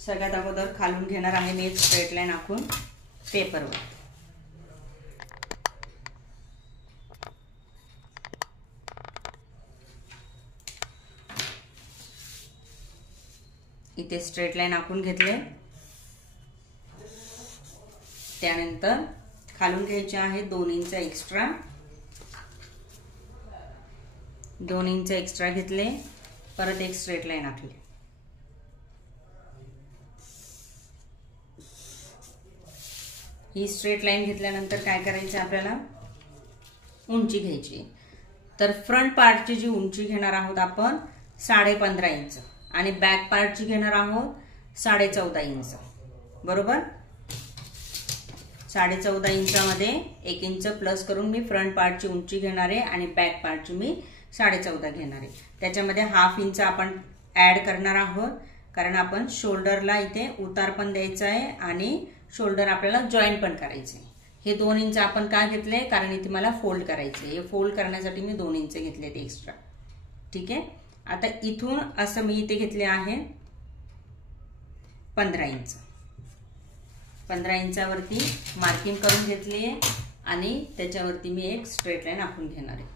सगळ्यात अगोदर खालून घेणार आहे मी एक स्ट्रेट लाईन आखून पेपरवर. इथे स्ट्रेट लाईन आखून घेतले. त्यानंतर खालून घ्यायचे आहे 2 इंच एक्स्ट्रा. 2 इंच एक्स्ट्रा घेतले. परत एक स्ट्रेट लाईन आखली. ही स्ट्रेट लाईन घेतल्यानंतर काय करायचं आपल्याला, उंची घ्यायची. तर फ्रंट पार्टची जी उंची घेणार आहोत आपण 15.5 इंच आणि बॅक पार्टची घेणार आहोत 14.5 इंच. बरोबर. 14.5 इंचामध्ये 1 इंच प्लस करून मी फ्रंट पार्टची उंची घेणार आहे आणि बॅक पार्टची मी 14.5 घेणार आहे. त्याच्यामध्ये हाफ इंच आपण ऍड करणार आहोत कारण आपण शोल्डरला इथे उतार पण द्यायचा आहे आणि शोल्डर आपल्याला जॉईंट पण करायचे. हे 2 इंच आपण का घेतले, कारण इथे मला फोल्ड करायचे. हे फोल्ड करण्यासाठी मी 2 इंच घेतले ते एक्स्ट्रा. ठीक आहे. आता इथून असं मी इथे घेतले आहे 15 इंच. 15 इंचावरती मार्किंग करून घेतली आहे आणि त्याच्यावरती मी एक स्ट्रेट लाईन आखून घेणार आहे.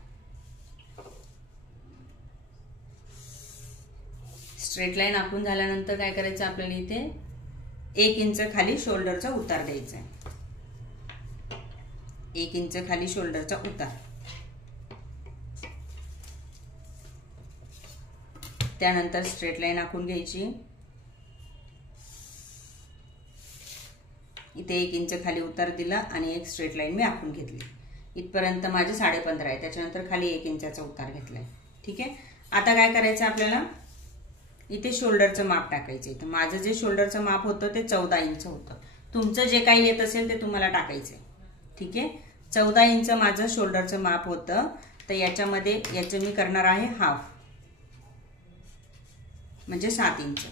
स्ट्रेट लाईन आखून झाल्यानंतर काय करायचं आपल्याला, इथे 1 इंच खाली शोल्डरचा उतार द्यायचा आहे. 1 इंच खाली शोल्डरचा उतार. त्यानंतर स्ट्रेट लाईन आखून घ्यायची. इथे 1 इंच खाली उतार दिला आणि एक स्ट्रेट लाईन मी आखून घेतली. इथपर्यंत माझे 15.5 आहे. त्याच्यानंतर खाली 1 इंचाचा उतार घेतलाय. ठीक आहे. आता काय करायचं आपल्याला, इथे शोल्डरचं माप टाकायचं. इथं माझं जे शोल्डरचं माप होतं ते 14 इंच होतं. तुमचं जे काही येत असेल ते तुम्हाला टाकायचंय. ठीक आहे. 14 इंच माझं शोल्डरचं माप होतं. तर याच्यामध्ये याचं मी करणार आहे हाफ, म्हणजे 7 इंच.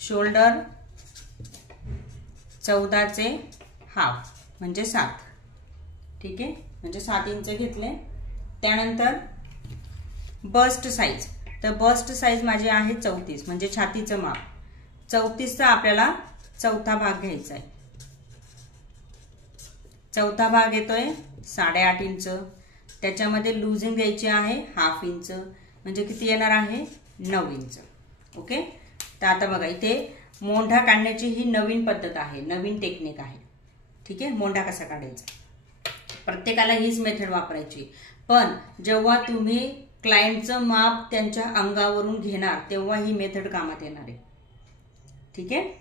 शोल्डर 14चे हाफ म्हणजे 7. ठीक आहे. म्हणजे 7 इंच घेतले. त्यानंतर बस्ट साइज. तर बस्ट साइज माझी आहे 34 म्हणजे छातीचं माप. 34चा आपल्याला चौथा भाग घ्यायचा आहे. चौथा भाग येतोय 8.5 इंच. त्याच्यामध्ये लूजिंग द्यायची आहे हाफ इंच म्हणजे किती येणार आहे 9 इंच. ओके. तर आता बघा इथे मोंढा काढण्याची ही नवीन पद्धत आहे, नवीन टेक्निक आहे. ठीक आहे. मोंढा कसा काढायचा, प्रत्येकाला हीच मेथड वापरायची. पण जेव्हा तुम्ही क्लायंटचं माप त्यांच्या अंगावरून घेणार तेव्हा ही मेथड कामात येणार आहे. ठीक आहे.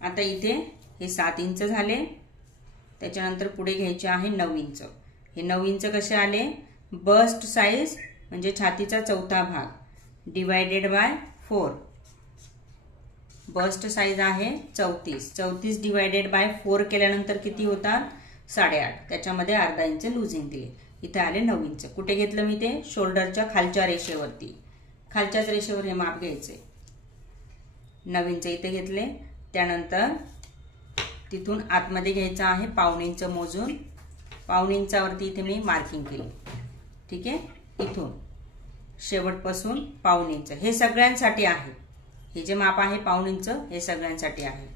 आता इथे हे 7 इंच झाले. त्याच्यानंतर पुढे घ्यायचे आहे 9 इंच. हे 9 इंच कसे आले, बस्ट साइज म्हणजे छातीचा चौथा भाग डिवायडेड बाय 4. बस्ट साइज आहे 34. 34 डिवायडेड बाय 4 केल्यानंतर किती होतात 8.5. त्याच्यामध्ये अर्धा इंच लूजिंग दिले. इथे आले 9 इंच. कुठे घेतलं मी ते, शोल्डरच्या खालच्या रेषेवरती. खालच्याच रेषेवर हे माप घ्यायचे. 9 इंच इथे घेतले. त्यानंतर तिथून आतमध्ये घ्यायचं आहे 1/2 इंच मोजून. 1/2 इंचावरती इथे मी मार्किंग केली. ठीक आहे. इथून शेवटपासून 1/2 इंच हे सगळ्यांसाठी आहे. हे जे माप आहे 1/2 इंच हे सगळ्यांसाठी आहे.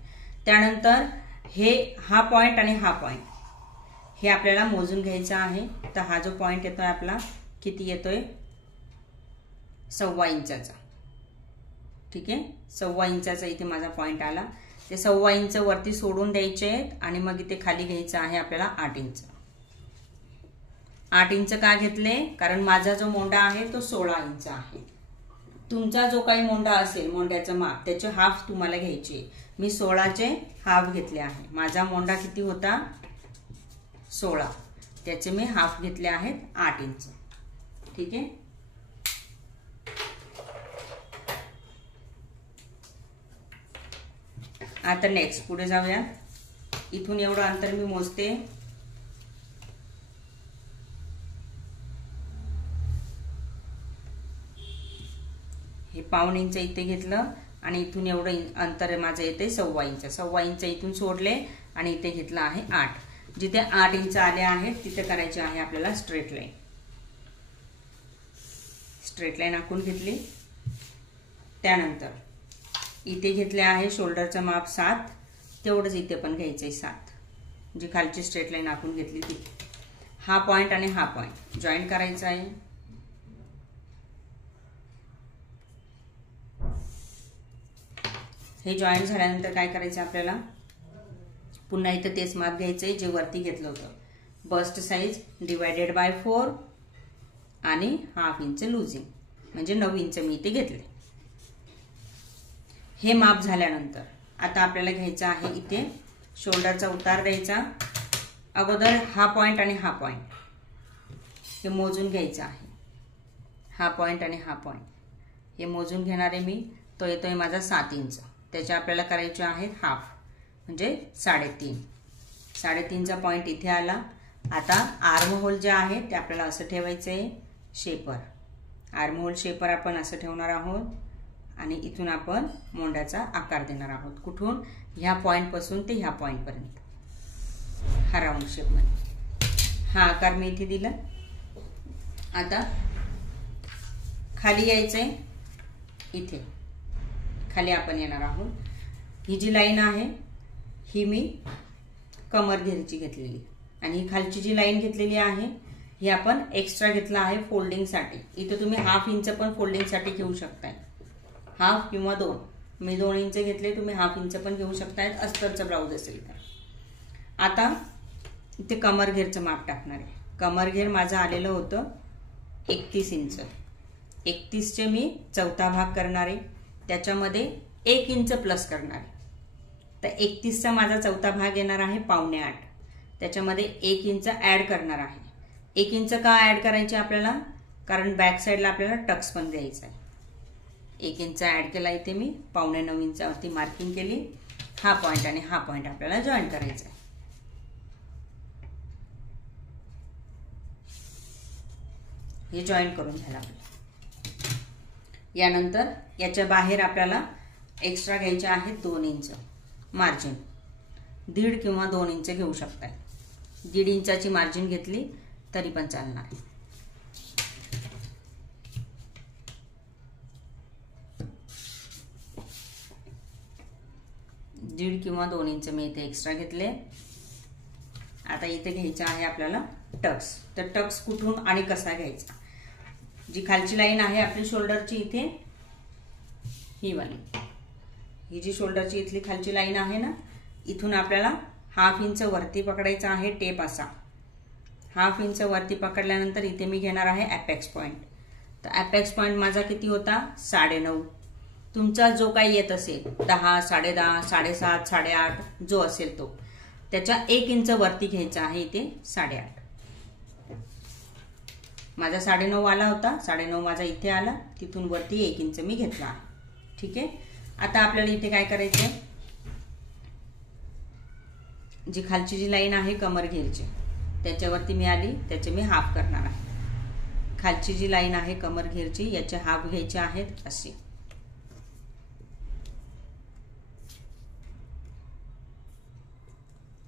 त्यानंतर हा पॉइंट आणि हा पॉइंट हे आपल्याला मोजून घ्यायचा आहे. तर हा जो पॉइंट येतोय आपला किती येतोय 1.25 इंचाचा. ठीक आहे. 1.25 इंचाचा इथे माझा पॉइंट आला. ते 1.25 इंच वरती सोडून द्यायचे आणि मग इथे खाली घ्यायचं आहे आपल्याला 8 इंच. 8 इंच का घेतले, कारण माझा जो मोंढा आहे तो 16 इंच आहे. तुमचा जो काही मोंढा असेल मोंढ्याचं माप त्याचे हाफ तुम्हाला घ्यायचे. मी 16चे हाफ घेतले आहे. माझा मोंढा किती होता 16, त्याचे मी हाफ घेतले आहेत 8 इंच. ठीक आहे. आता नेक्स्ट पुढे जाऊया. इथून एवढं अंतर मी मोजते. हे 1/2 इंच इथे घेतलं. आणि इथून एवढं अंतर माझं येते 1.25 इंच. 1.25 इंच इथून सोडले आणि इथे घेतलं आहे 8. जिथे 8 इंच आले आहेत तिथे करायचे आहे आपल्याला स्ट्रेट लाईन. स्ट्रेट लाईन आखून घेतली. त्यानंतर इथे घेतले आहे शोल्डरचं माप 7, तेवढंच इथे पण घ्यायचंय 7. जी खालची स्ट्रेट लाईन आखून घेतली ती. हा पॉइंट आणि हा पॉइंट जॉईन करायचा आहे. हे जॉईन झाल्यानंतर काय करायचं आपल्याला, पुन्हा इथे तेच माप घ्यायचंय जे वरती घेतलं होतं. बस्ट साइज डिवायडेड बाय 4 आणि ½ इंच लुजिंग, म्हणजे 9 इंच मी इथे घेतले. हे माप झाल्यानंतर आता आपल्याला घ्यायचं आहे इथे शोल्डरचा उतार द्यायचा. अगोदर हा पॉइंट आणि हा पॉइंट हे मोजून घ्यायचं आहे. हा पॉइंट आणि हा पॉइंट हे मोजून घेणारे मी. तो येतोय माझा 7 इंच. त्याचे आपल्याला करायचे आहेत हाफ, म्हणजे 3.5. 3.5चा पॉइंट इथे आला. आता आर्म होल जे आहे ते आपल्याला असं ठेवायचं आहे. शेपर, आर्म होल शेपर आपण असं ठेवणार आहोत आणि इथून आपण मोंड्याचा आकार देणार आहोत. कुठून, ह्या पॉइंट पासून ते ह्या पॉइंट पर्यंत, हा राऊंड शेप मध्ये हा आकार मी इथे दिला. आता खाली यायचंय. इथे खाली आपण येणार आहोत. ही जी लाईन आहे ही मी कमर घेरची घेतलेली आणि ही खालची जी लाईन घेतलेली आहे ही आपण एक्स्ट्रा घेतला आहे फोल्डिंग साठी. इथे तुम्ही ½ इंच पण फोल्डिंग साठी घेऊ शकताय, ½ किंवा 2. मी 2 इंच घेतले, तुम्ही ½ इंच पण घेऊ शकताय अस्तरचं ब्लाउज असेल तर. आता इथे कमर घेरचं माप टाकणार आहे. कमर घेर माझं आलेलं होतं 31 इंच. 31चे मी चौथा भाग करणार आहे, त्याच्यामध्ये 1 इंच प्लस करणार आहे. तर 31चा माझा चौथा भाग येणार आहे 7.25. त्याच्यामध्ये 1 इंच ऍड करणार आहे. 1 इंच का ऍड करायचे आपल्याला, कारण बॅक साईडला आपल्याला टक्स पण द्यायचा आहे. 1 इंच ऍड केला. इथे मी 8.25 इंचावरती मार्किंग केली. हा पॉइंट आणि हा पॉइंट आपल्याला जॉईन करायचा आहे. हे जॉईन करून घ्यायला लागेल. यानंतर याच्या बाहेर आपल्याला एक्स्ट्रा घ्यायचे आहेत 2 इंच मार्जिन. 1.5 किंवा 2 इंच घेऊ शकताय. 1.5 इंचाची मार्जिन घेतली तरी पण चालणार. दीड किंवा 2 इंच मी इथे एक्स्ट्रा घेतले. आता इथे घ्यायचं आहे आपल्याला टक्स. तर टक्स कुठून आणि कसा घ्यायचा, जी खालची लाईन आहे आपली शोल्डरची इथे, ही वाली, ही जी शोल्डरची इथली खालची लाईन आहे ना, इथून आपल्याला ½ इंच वरती पकडायचा आहे. टेप असा ½ इंच वरती पकडल्यानंतर इथे मी घेणार आहे अपेक्स पॉइंट. तर अपेक्स पॉइंट माझा किती होता, 9.5. तुमचा जो काही येत असेल 10, 10.5, 7.5, 8.5 जो असेल तो, त्याच्या 1 इंच वरती घ्यायचा आहे इथे 8.5. माझा 9.5 आला होता. 9.5 माझा इथे आला. तिथून वरती 1 इंच मी घेतला आहे. ठीक आहे. आता आपल्याला इथे काय करायचंय, जी खालची जी लाईन आहे कमर घेरची त्याच्यावरती मी आली, त्याचे मी हाफ करणार आहे. खालची जी लाईन आहे कमर घेरची याचे हाफ घ्यायचे आहेत असे.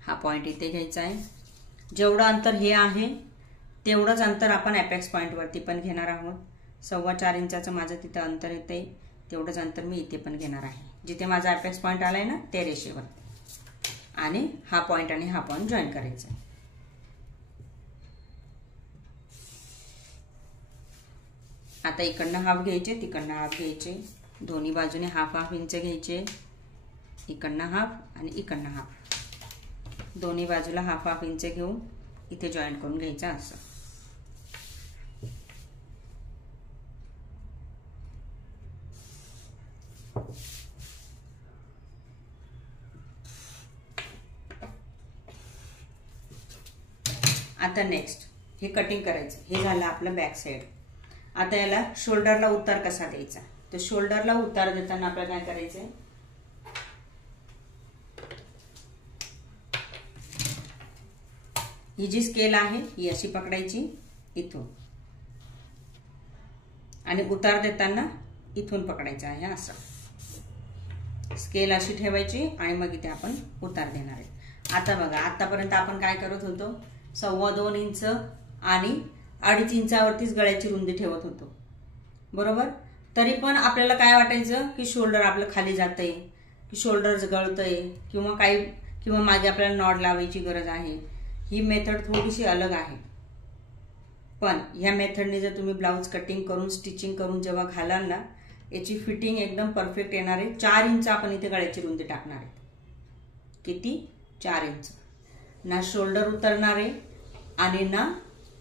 हा पॉइंट इथे घ्यायचा आहे. जेवढं अंतर हे आहे तेवढंच अंतर आपण अपेक्स पॉइंट वरती पण घेणार आहोत. 4.25 इंचाचं माझं तिथं अंतर येते, तेवढंच अंतर मी इथे पण घेणार आहे. जिथे माझा अपेक्स पॉइंट आलाय ना त्या रेषेवर, आणि हा पॉइंट आणि हा पॉइंट जॉईन करायचा. आता इकडनं हाफ घ्यायचे, तिकडनं हाफ घ्यायचे, दोन्ही बाजूने ½ इंच घ्यायचे. इकडनं हाफ आणि इकडनं हाफ, दोन्ही बाजूला ½ इंच घेऊन इथे जॉईन करून घ्यायचं असं. आता नेक्स्ट हे कटिंग करायचं. हे झालं आपलं बॅक साइड. आता याला शोल्डरला उतार कसा द्यायचा, तर शोल्डरला उतार देताना आपल्याला काय करायचंय, ही जी स्केल आहे ही अशी पकडायची इथून, आणि उतार देताना इथून पकडायचा आहे असं. स्केल अशी ठेवायची आणि मग इथे आपण उतार देणार आहे. आता बघा, आतापर्यंत आपण काय करत होतो, 2.25 इंच आणि 2.5 इंचावरतीच गळ्याची रुंदी ठेवत होतो, बरोबर. तरी पण आपल्याला काय वाटायचं की शोल्डर आपलं खाली जातंय, की शोल्डर गळतंय किंवा मागे आपल्याला नॉड लावायची गरज आहे. ही मेथड थोडीशी अलग आहे, पण ह्या मेथडने जर तुम्ही ब्लाऊज कटिंग करून स्टिचिंग करून जेव्हा घालाल ना, याची फिटिंग एकदम परफेक्ट येणार आहे. 4 इंच आपण इथे गळ्याची रुंदी टाकणार आहे. किती? 4 इंच. ना शोल्डर उतरणार आहे आणि ना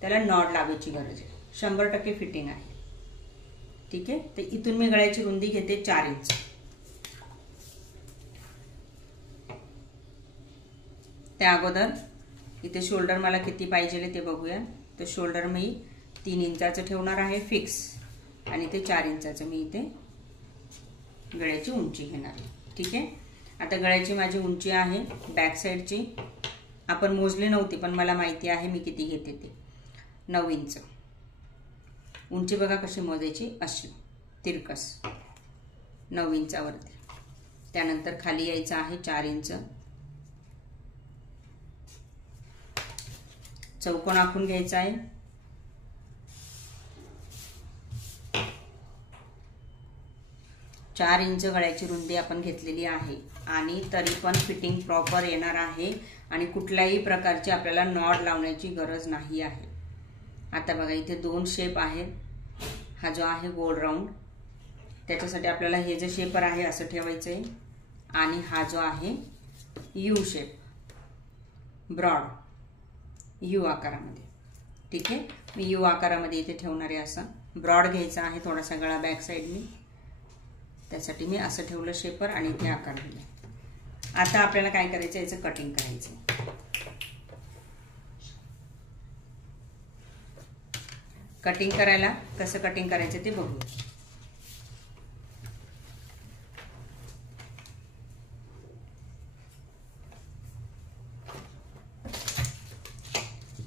त्याला नॉड लावायची गरज आहे. 100% फिटिंग आहे. ठीक आहे. तर इथून मी गळ्याची रुंदी घेते 4 इंच. त्या अगोदर इथे शोल्डर मला किती पाहिजे ते बघूया. तर शोल्डर मी 3 इंचाचं ठेवणार आहे फिक्स, आणि ते 4 इंचाचं मी इथे गळ्याची उंची घेणार आहे. ठीक आहे. आता गळ्याची माझी उंची आहे बॅक साईडची, आपण मोजली नव्हती पण मला माहिती आहे मी किती घेते ते. 9 इंच उंची. बघा कशी मोजायची, अशी तिरकस 9 इंचावरती. त्यानंतर खाली यायचं आहे 4 इंच. चौकोन आखून घ्यायचा आहे. चार इंच गळ्याची रुंदी आपण घेतलेली आहे आणि तरी पण फिटिंग प्रॉपर येणार आहे आणि कुठल्याही प्रकारची आपल्याला नॉड लावण्याची गरज नाही आहे. आता बघा, इथे 2 शेप आहेत. हा जो आहे गोल राऊंड, त्याच्यासाठी आपल्याला हे जे शेपर आहे असं ठेवायचं आहे, आणि हा जो आहे यू शेप, ब्रॉड यू आकारामध्ये. ठीक आहे. मी यू आकारामध्ये इथे ठेवणार आहे. असं ब्रॉड घ्यायचा आहे थोडासा गळा बॅक साईडनी, त्यासाठी मी असं ठेवलं शेपर आणि इथे आकार दिला. आता आपल्याला काय करायचं, याचं कटिंग करायचं. कटिंग करायला कसं कटिंग करायचं ते बघू.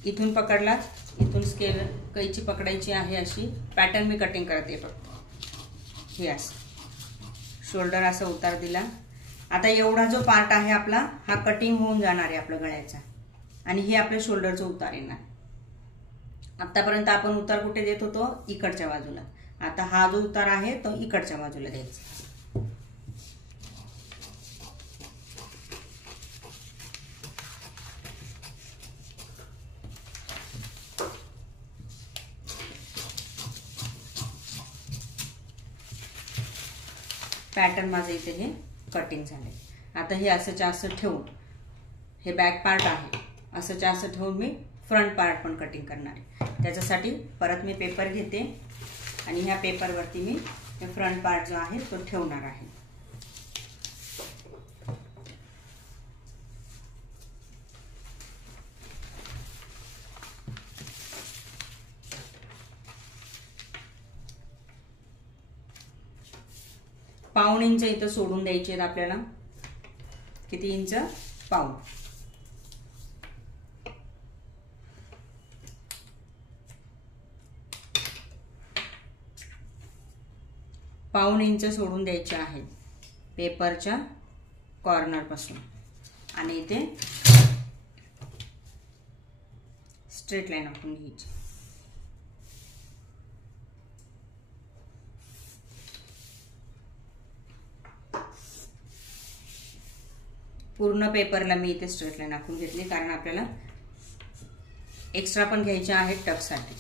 इथून पकडलात, इथून स्केल कैची पकडायची आहे. अशी पॅटर्न मी कटिंग करते फक्त. हे असं शोल्डर असं उतार दिला. आता एवढा जो पार्ट आहे आपला, हा कटिंग होऊन जाणार आहे आपल्या गळ्याचा, आणि हे आपल्या शोल्डरचं उतार येणार. आतापर्यंत आपण उतार कुठे देत होतो, इकडच्या बाजूला. आता हा जो उतार आहे तो इकडच्या बाजूला द्यायचा. पॅटर्न माझं इथे हे कटिंग झाले. आता हे असंच्या असं ठेवून, हे बॅक पार्ट आहे, असंच्या असं ठेवून मी फ्रंट पार्ट पण कटिंग करणार आहे. त्याच्यासाठी परत मी पेपर घेते आणि ह्या पेपरवरती मी हे फ्रंट पार्ट जो आहे तो ठेवणार आहे. पाऊण इंच इथं सोडून द्यायचे आहेत आपल्याला. किती इंच? पाऊण. पाऊण इंच सोडून द्यायचे आहेत पेपरच्या कॉर्नर पासून, आणि इथे स्ट्रेट लाईन आखून घ्यायची. पूर्ण पेपरला मी इथे स्ट्रेट लाईन आखून घेतली, कारण आपल्याला एक्स्ट्रा पण घ्यायचे आहेत टक्ससाठी.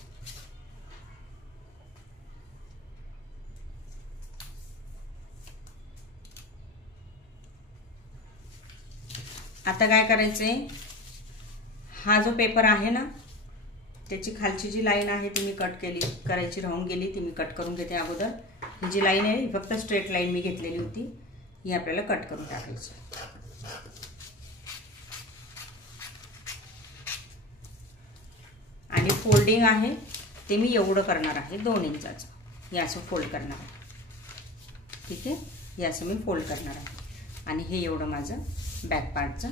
आता काय करायचंय, हा जो पेपर आहे ना, त्याची खालची जी लाईन आहे ती मी कट करायची राहून गेली, ती मी कट करून घेते अगोदर. ही जी लाईन आहे फक्त स्ट्रेट लाईन मी घेतलेली होती, ही आपल्याला कट करून टाकायची. आणि फोल्डिंग आहे ते मी एवढं करणार आहे 2 इंचाचं. हे असं फोल्ड करणार आहे. ठीक आहे. हे असं मी फोल्ड करणार आहे, आणि हे एवढं माझं बॅक पार्टचं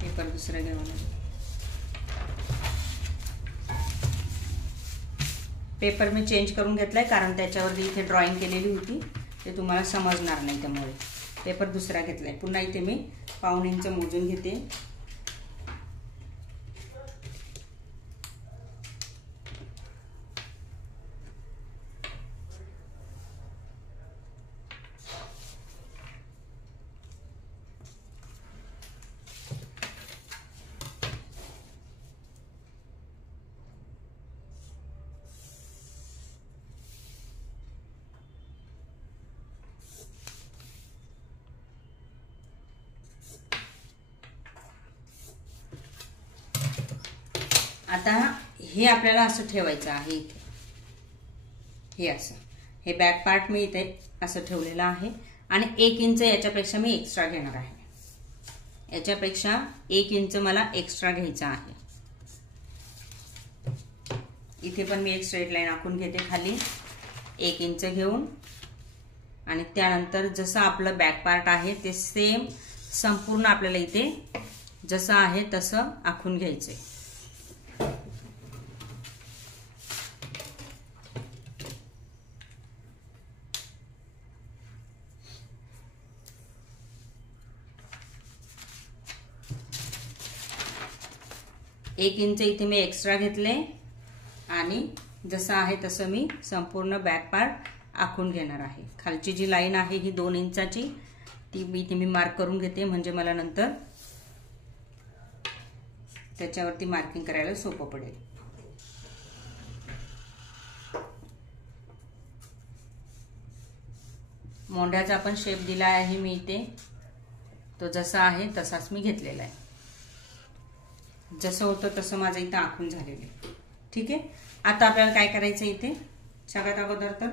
पेपर दुसरं घ्यावं लागेल. पेपर मी चेंज करून घेतलाय, कारण त्याच्यावरती इथे ड्रॉइंग केलेली होती, ते तुम्हाला समजणार नाही, त्यामुळे पेपर दुसरा घेतलाय. पुन्हा इथे मी पाऊण इंच मोजून घेते. आता हे आपल्याला असं ठेवायचं आहे इथे. हे असं, हे बॅक पार्ट मी इथे असं ठेवलेलं आहे आणि 1 इंच याच्यापेक्षा मी एक्स्ट्रा घेणार आहे. याच्यापेक्षा 1 इंच मला एक्स्ट्रा घ्यायचा आहे. इथे पण मी एक स्ट्रेट लाईन आखून घेते खाली 1 इंच घेऊन, आणि त्यानंतर जसं आपलं बॅक पार्ट आहे ते सेम संपूर्ण आपल्याला इथे जसं आहे तसं आखून घ्यायचंय. एक इंच इथे मी एक्स्ट्रा घेतले आणि जसं आहे तसं मी संपूर्ण बॅक पार्ट आखून घेणार आहे. खालची जी लाईन आहे ही 2 इंचाची, ती इथे मी मार्क करून घेते, म्हणजे मला नंतर त्याच्यावरती मार्किंग करायला सोपं पडेल. मोंढ्याचा पण शेप दिला आहे मी इथे, तो जसा आहे तसाच मी घेतलेला आहे. जसं होतं तसं माझं इथं आखून झालेलं आहे. ठीक आहे. आता आपल्याला काय करायचं इथे, सगळ्यात अगोदर तर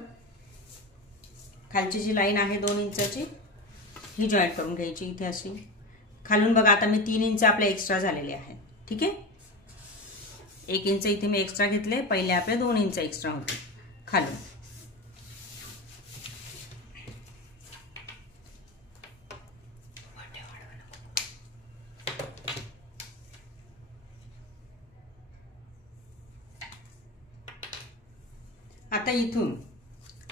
खालची जी लाईन आहे 2 इंचाची ही जॉईंट करून घ्यायची इथे अशी. खालून बघा आता मी 3 इंच आपले एक्स्ट्रा झालेले आहेत. ठीक आहे. 1 इंच इथे मी एक्स्ट्रा घेतले, पहिले आपले 2 इंच एक्स्ट्रा होते खालून. आता इथून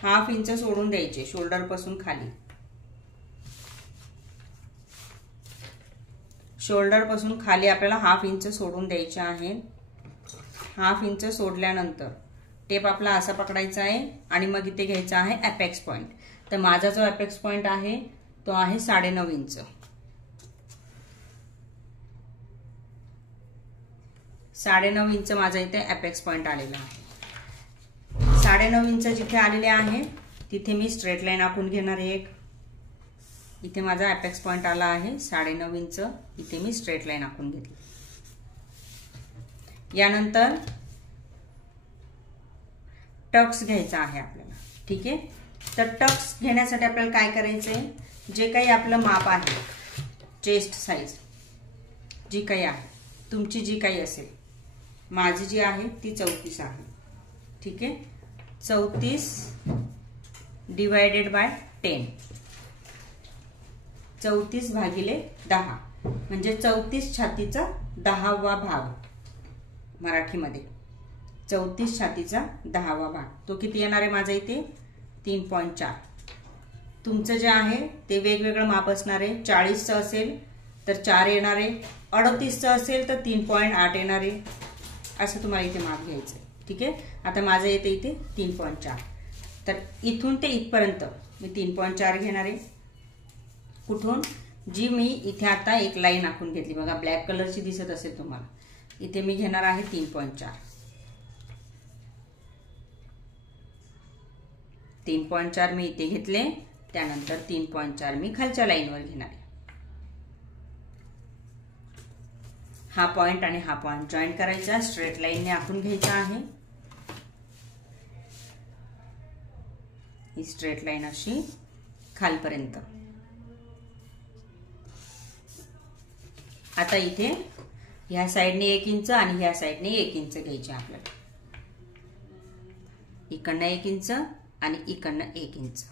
1/2 इंच सोडून द्यायचे शोल्डर पासून खाली. शोल्डर पासून खाली आपल्याला 1/2 इंच सोडून द्यायचे आहे. 1/2 इंच सोडल्यानंतर टेप आपला असा पकडायचा आहे आणि मग इथे घ्यायचा आहे अपेक्स पॉइंट. तर माझा जो अपेक्स पॉइंट आहे तो आहे 9.5 इंच. 9.5 इंच माझा इथे अपेक्स पॉइंट आलेला आहे. 9.5 इंच जिथे आलेले आहे तिथे मी स्ट्रेट लाईन आखून घेणार आहे एक. इथे माझा अपेक्स पॉइंट आला आहे 9.5 इंच, इथे मी स्ट्रेट लाईन आखून घेतली. यानंतर टक्स घ्यायचा आहे आपल्याला. ठीक आहे. तर टक्स घेण्यासाठी आपल्याला काय करायचंय, जे काही आपलं माप आहे चेस्ट साइज जी काही आहे तुमची, जी काही असेल, माझी जी आहे ती 34 आहे. ठीक आहे. 34 डिवायडेड बाय 10, 34 भागिले 10 म्हणजे 34 छातीचा 10वा भाग. मराठीमध्ये 34 छातीचा 10वा भाग. तो किती येणार आहे माझा इथे 3.4. तुमचं जे आहे ते वेगवेगळं माप असणार आहे. 40चं असेल तर 4 येणार आहे, 38चं असेल तर 3.8 येणार आहे. असं तुम्हाला इथे माप घ्यायचं आहे. ठीक आहे. आता माझं येते इथे 3.4. तर इथून ते इथपर्यंत मी 3.4 घेणार आहे. कुठून, जी मी इथे आता एक लाईन आखून घेतली बघा, ब्लॅक कलरची दिसत असेल तुम्हाला, इथे मी घेणार आहे 3.4. 3.4 मी इथे घेतले, त्यानंतर 3.4 मी खालच्या लाईनवर घेणार आहे. हा पॉइंट आणि हा पॉइंट जॉईंट करायचा, स्ट्रेट लाईनने आखून घ्यायचा आहे. ही स्ट्रेट लाईन अशी खालपर्यंत. आता इथे ह्या साइडने 1 इंच आणि ह्या साइडने 1 इंच घ्यायचे आपल्याला. इकडनं 1 इंच आणि इकडनं 1 इंच.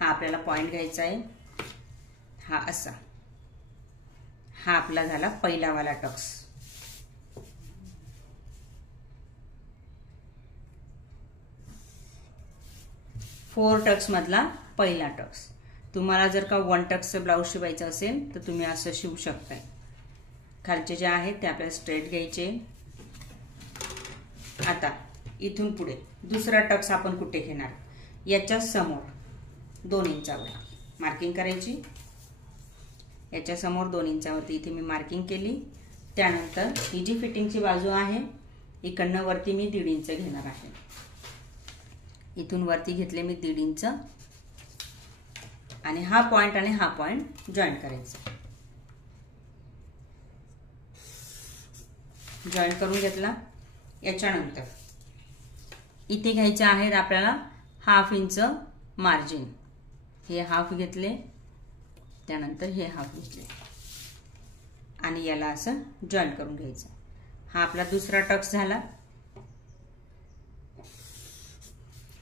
हा आपल्याला पॉइंट घ्यायचा आहे. हा असा, हा आपला झाला पहिला वाला टक्स. फोर टक्स मधला पहिला टक्स. तुम्हाला जर का 1 टक्सचं ब्लाऊज शिवायचं असेल तर तुम्ही असं शिवू शकताय. खालचे जे आहेत ते आपल्याला स्ट्रेट घ्यायचे. आता इथून पुढे दुसरा टक्स आपण कुठे घेणार, याच्या समोर 2 इंचावर मार्किंग करायची. याच्या समोर 2 इंचावरती इथे मी मार्किंग केली. त्यानंतर ही जी फिटिंगची बाजू आहे इकडनं वरती मी 1.5 इंच घेणार आहे. इथून वरती घेतले मी 1.5 इंच आणि हा पॉइंट आणि हा पॉइंट जॉईंट करायचा. जॉईंट करून घेतला. याच्यानंतर इथे घ्यायचे आहेत आपल्याला 1/2 इंच मार्जिन. हे 1/2 घेतले, त्यानंतर हे 1/2 घेतले आणि याला असं जॉईंट करून घ्यायचं. हा आपला दुसरा टक्स झाला.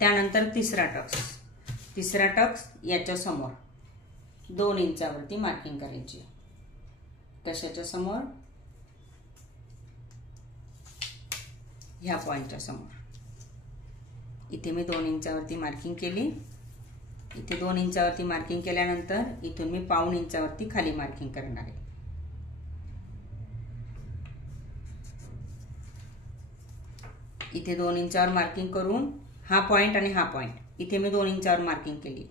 त्यानंतर तिसरा टक्स याच्या समोर 2 इंचावरती मार्किंग करायची. कशाच्या समोर, ह्या पॉइंटच्या समोर. इथे मी 2 इंचावरती मार्किंग केली. इथे 2 इंचावरती मार्किंग केल्यानंतर इथून मी 1/2 इंचावरती खाली मार्किंग करणार आहे. इथे 2 इंचावर मार्किंग करून हा पॉइंट आणि हा पॉइंट इथे मी 2 इंचावर मार्किंग केली.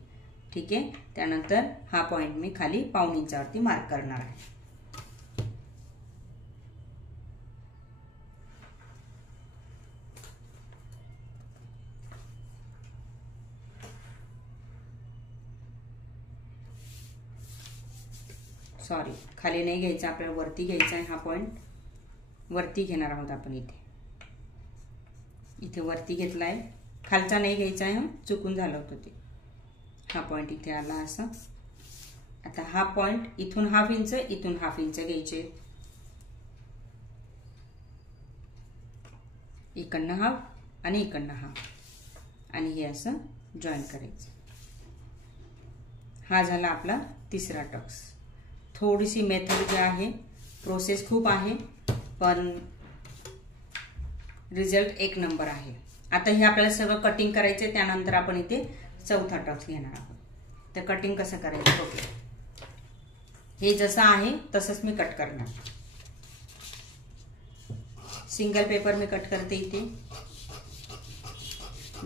ठीक आहे. त्यानंतर हा पॉइंट मी खाली 1/2 इंचावरती मार्क करणार आहे. सॉरी, खाली नाही घ्यायचा आपल्याला, वरती घ्यायचा आहे. हा पॉइंट वरती घेणार आहोत आपण. इथे वरती घेतला आहे, खालचा नाही घ्यायचा आहे. चुकून झालं होतं ते. हा पॉइंट इथे आला असं. आता हा पॉइंट इथून 1/2 इंच, इथून 1/2 इंच घ्यायचे. इकडनं 1/2 आणि इकडनं 1/2 आणि हे असं जॉईंट करायचं. हा झाला आपला तिसरा टक्स. थोडीशी मेथड जी आहे, प्रोसेस खूप आहे, पण रिझल्ट 1 नंबर आहे. आता हे आपल्याला सगळं कटिंग करायचे. त्यानंतर आपण इथे चौथा टक्स घेणार आहोत. तर कटिंग कसं करायचं बघूया. हे जसं आहे तसंच मी कट करणार. सिंगल पेपर मी कट करते. इथे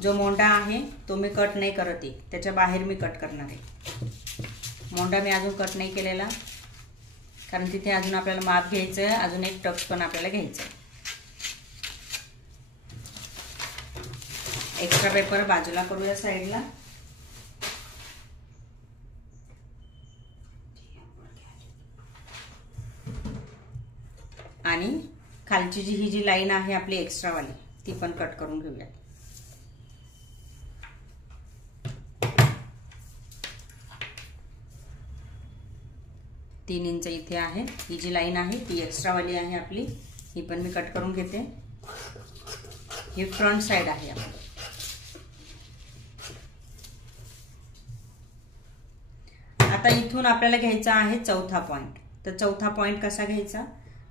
जो मोंडा आहे तो मी कट नाही करत आहे, त्याच्या बाहेर मी कट करणार आहे. मोंडा मी अजून कट नाही केलेला, कारण तिथे अजून आपल्याला माप घ्यायचं आहे. अजून एक टक्स पण आपल्याला घ्यायचं आहे. एक्स्ट्रा पेपर बाजूला करूया साईडला. आणि खालची ही जी लाईन आहे आपली एक्स्ट्रा वाली, ती पण कट करून घेऊया. तीन इंच इथे आहे. ही जी लाईन आहे ती एक्स्ट्रा वाली आहे आपली, ही पण मी कट करून घेते. ही फ्रंट साइड आहे आपली. आता इथून आपल्याला घ्यायचा आहे चौथा पॉइंट. तर चौथा पॉइंट कसा घ्यायचा,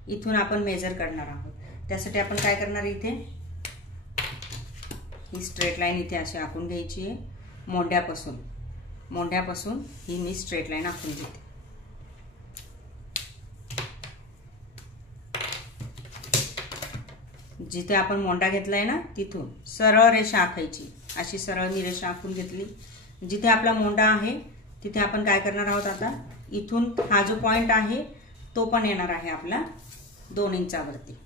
इथून आपण मेजर करणार आहोत. त्यासाठी आपण काय करणार, इथे ही स्ट्रेट लाईन इथे अशी आखून घ्यायची आहे. मोंढ्यापासून ही मी स्ट्रेट लाईन आखून घेते. जिथे आपण मोंढा घेतलाय ना तिथून सरळ रेषा आखायची. अशी सरळ मी रेषा आखून घेतली. जिथे आपला मोंढा आहे तिथे आपण काय करणार आहोत, आता इथून हा जो पॉइंट आहे तो पण येणार आहे आपला 2 इंचावरती.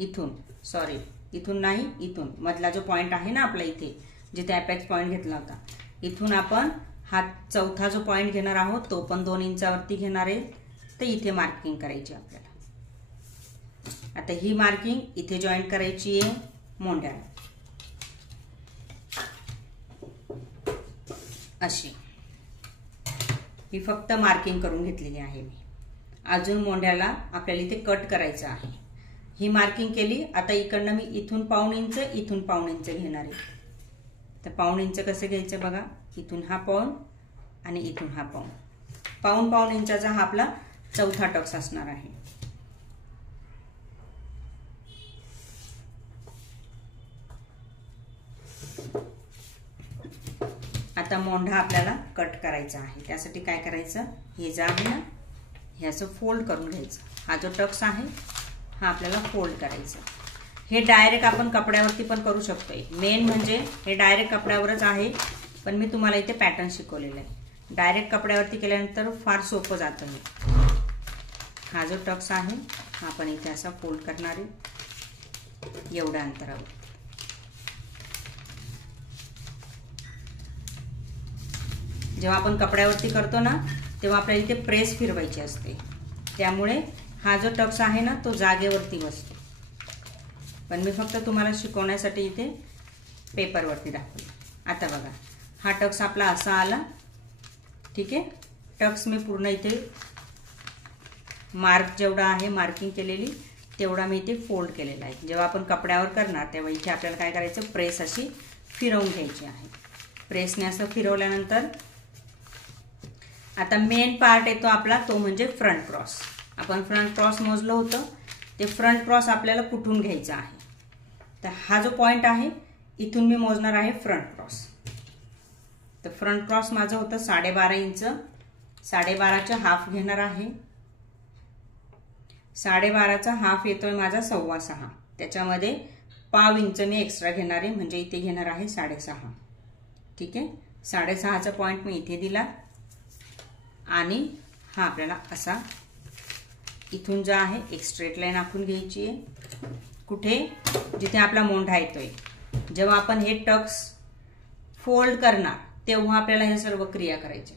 इथून नाही, इथून मधला जो पॉइंट आहे ना आपला, इथे जिथे अपेक्स पॉइंट घेतला होता, इथून आपण हा चौथा जो पॉइंट घेणार आहोत तो पण 2 इंचावरती घेणार आहे. तर इथे मार्किंग करायची आपल्याला. आता ही मार्किंग इथे जॉईंट करायची आहे मोंढ्याला अशी. ही फक्त मार्किंग करून घेतलेली आहे मी. अजून मोंढ्याला आपल्याला इथे कट करायचं आहे. ही मार्किंग केली. आता इकडनं मी इथून 1/2 इंच, इथून 1/2 इंच घेणार आहे. तर 1/2 इंच कसं घ्यायचं बघा. इथून हा पाऊण आणि इथून हा पाऊण. पाऊण इंचाचा हा आपला चौथा टक्स असणार आहे. आता मोंढा आपल्याला कट करायचा आहे. त्यासाठी काय करायचं, हे जे आहे ना हे असं फोल्ड करून घ्यायचं. हा जो टक्स आहे हा आपल्याला फोल्ड करायचा. हे डायरेक्ट आपण कपड्यावरती पण करू शकतोय. मेन म्हणजे हे डायरेक्ट कपड्यावरच आहे, पण मी तुम्हाला इथे पॅटर्न शिकवलेला आहे. डायरेक्ट कपड्यावरती केल्यानंतर फार सोपं जातं. हा जो टक्स आहे हा आपण इथे असा फोल्ड करणार आहे एवढ्या अंतरावर. जेव्हा आपण कपड्यावरती करतो ना तेव्हा आपल्याला इथे प्रेस फिरवायची असते, त्यामुळे हा जो टक्स आहे ना तो जागेवरती बसतो. पण मी फक्त तुम्हाला शिकवण्यासाठी इथे पेपरवरती दाखवलं. आता बघा हा टक्स आपला असा आला. ठीक आहे, टक्स मी पूर्ण इथे मार्क जेवढा आहे मार्किंग केलेली तेवढा मी इथे फोल्ड केलेला आहे. जेव्हा आपण कपड्यावर करणार तेव्हा इथे आपल्याला काय करायचं, प्रेस अशी फिरवून घ्यायची आहे. प्रेसने असं फिरवल्यानंतर आता मेन पार्ट येतो आपला, तो म्हणजे फ्रंट क्रॉस. आपण फ्रंट क्रॉस मोजलं होतं, ते फ्रंट क्रॉस आपल्याला कुठून घ्यायचा आहे. तर हा जो पॉइंट आहे इथून मी मोजणार आहे फ्रंट क्रॉस. तर फ्रंट क्रॉस माझं होतं 12.5 इंच. 12.5चा हाफ घेणार आहे. 12.5चा हाफ येतोय माझा 6.25. त्याच्यामध्ये पाव इंच मी एक्स्ट्रा घेणार आहे, म्हणजे इथे घेणार आहे 6.5. ठीक आहे, 6.5चा पॉइंट मी इथे दिला आणि हा आपल्याला असा इथून जो आहे एक स्ट्रेट लाईन आखून घ्यायची आहे. कुठे, जिथे आपला मोंढा येतोय. जेव्हा आपण हे टक्स फोल्ड करणार तेव्हा आपल्याला हे सर्व क्रिया करायचे.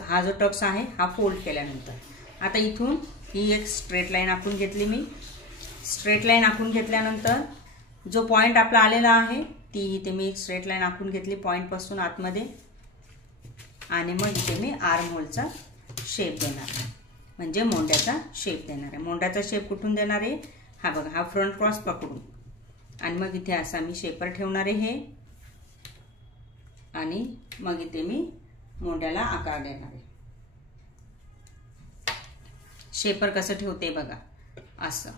हा जो टक्स आहे हा फोल्ड केल्यानंतर आता इथून ही एक स्ट्रेट लाईन आखून घेतली मी. स्ट्रेट लाईन आखून घेतल्यानंतर जो पॉइंट आपला आलेला आहे ती इथे मी एक स्ट्रेट लाईन आखून घेतली पॉइंट पासून आतमध्ये, आणि मग इथे मी आर्म होलचा शेप देणार आहे, म्हणजे मोंड्याचा शेप देणार आहे. मोंड्याचा शेप कुठून देणार आहे, हा बघा हा फ्रंट क्रॉस पकडून, आणि मग इथे असा मी शेपर ठेवणार आहे हे, आणि मग इथे मी मोंड्याला आकार देणार आहे. शेपर कसं ठेवते बघा असं,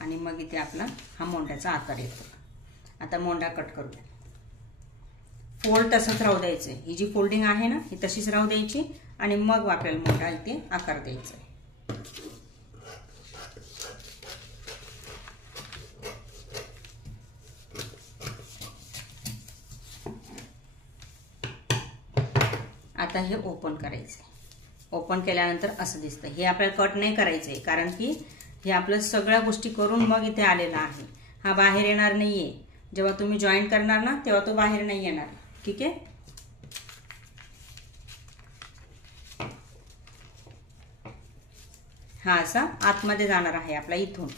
आणि मग इथे आपला हा मोंड्याचा आकार येतो. आता मोंडा कट करूया. फोल्ड तसंच राहू द्यायचं. ही जी फोल्डिंग आहे ना ही तशीच राहू द्यायची, आणि मग आपल्याला मोंडा इथे आकार द्यायचा आहे. आता हे ओपन करायचं. ओपन केल्यानंतर असं दिसतं. हे आपल्याला कट नाही करायचंय, कारण की हे आपलं सगळ्या गोष्टी करून मग इथे आलेला आहे. हा बाहेर येणार नाहीये. जेव्हा तुम्ही जॉईन करणार ना तेव्हा तो बाहेर नाही येणार. ठीक आहे, हा असा आतमध्ये जाणार आहे आपला इथून,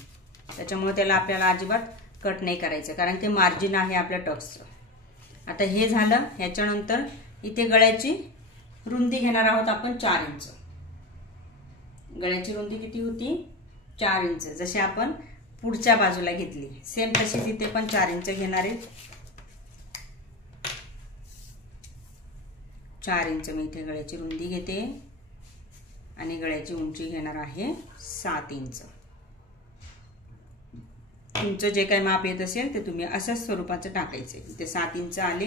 त्याच्यामुळे त्याला आपल्याला अजिबात कट नाही करायचं, कारण ते मार्जिन आहे आपल्या टक्सचं. आता हे झालं. ह्याच्यानंतर इथे गळ्याची रुंदी घेणार आहोत आपण 4 इंच. गळ्याची रुंदी किती होती, 4 इंच. जशी आपण पुढच्या बाजूला घेतली सेम तशीच इथे पण 4 इंच घेणार आहे. 4 इंच मी इथे गळ्याची रुंदी घेते, आणि गळ्याची उंची घेणार आहे 7 इंच. तुमचं जे काही माप येत असेल ते तुम्ही अशाच स्वरूपाचं टाकायचे. इथे 7 इंच आले,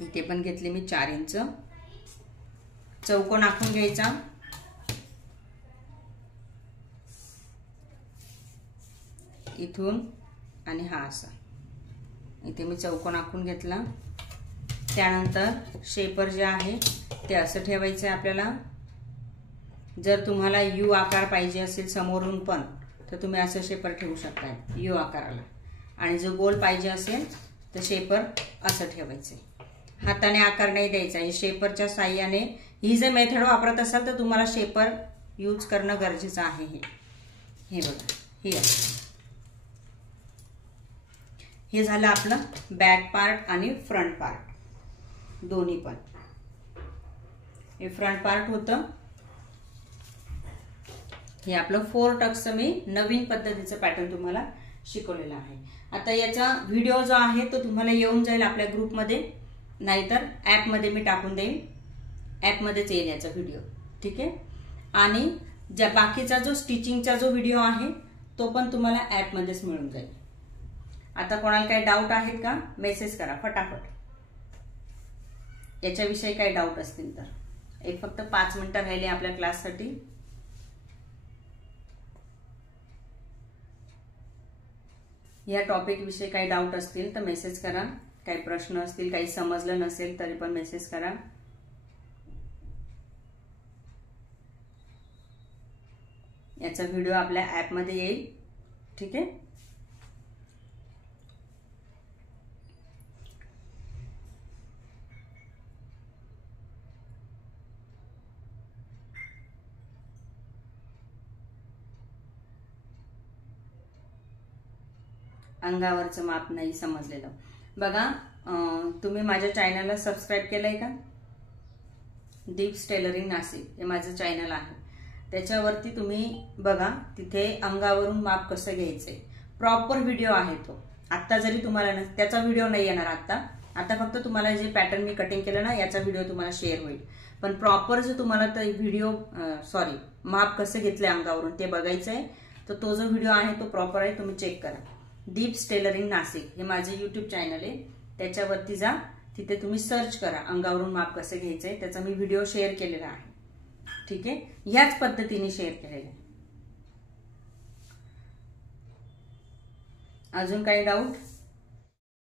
इथे पण घेतले मी 4 इंच. चौकोन आखून घ्यायचा. इथून आणि हा असा इथे मी चौकोन आखून घेतला. त्यानंतर शेपर जे आहे ते असं ठेवायचं आहे आपल्याला. जर तुम्हाला यू आकार पाहिजे असेल समोरून पण तर तुम्ही असं शेपर ठेवू शकता यू आकाराला, आणि जर गोल पाहिजे असेल तर शेपर असं ठेवायचं. हाताने आकार नाही द्यायचा. हे शेपरच्या साह्याने ही जर मेथड वापरत असाल तर तुम्हाला शेपर यूज करणं गरजेचं आहे. हे बघा हे आहे. हे झालं आपलं बॅक पार्ट आणि फ्रंट पार्ट दोन्ही पण. हे फ्रंट पार्ट होतं. हे आपलं 4 टक्सचं मी नवीन पद्धतीचं पॅटर्न तुम्हाला शिकवलेलं आहे. आता याचा व्हिडिओ जो आहे तो तुम्हाला येऊन जाईल आपल्या ग्रुपमध्ये, नाहीतर ॲपमध्ये मी टाकून देईन. ॲपमध्येच येईल याचा व्हिडिओ. ठीक आहे, आणि ज्या बाकीचा जो स्टिचिंगचा जो व्हिडिओ आहे तो पण तुम्हाला ॲपमध्येच मिळून जाईल. आता कोणाला काही डाऊट आहेत का? मेसेज करा फटाफट, याच्याविषयी काही डाऊट असतील तर। एक फक्त 5 मिनिटं राहिले आपल्या क्लाससाठी। या टॉपिक विषयी काही डाऊट असतील तर मेसेज करा, काही प्रश्न असतील, काही समजलं नसेल तरी पण मेसेज करा। याचा व्हिडिओ आपल्या ऍप मध्ये येईल, ठीक आहे। अंगावरचं माप नाही समजलेलं बघा, तुम्ही माझ्या चॅनलला सबस्क्राईब केलंय का? दीप्स टेलरिंग नाशिक हे माझं चॅनल आहे, त्याच्यावरती तुम्ही बघा, तिथे अंगावरून माप कसं घ्यायचंय प्रॉपर व्हिडिओ आहे तो। आता जरी तुम्हाला त्याचा व्हिडिओ नाही येणार आता फक्त तुम्हाला जे पॅटर्न मी कटिंग केलं ना याचा व्हिडिओ तुम्हाला शेअर होईल, पण प्रॉपर जो तुम्हाला व्हिडिओ माप कसं घेतलंय अंगावरून ते बघायचंय, तर तो जो व्हिडिओ आहे तो प्रॉपर आहे, तुम्ही चेक करा। दीप्स टेलरिंग नाशिक हे माझे यूट्यूब चॅनल आहे, त्याच्यावरती जा, तिथे तुम्ही सर्च करा अंगावरून माप कसं घ्यायचंय, त्याचा मी व्हिडिओ शेअर केलेला आहे, ठीक आहे। ह्याच पद्धतीने शेअर केलेला आहे। अजून काही डाऊट?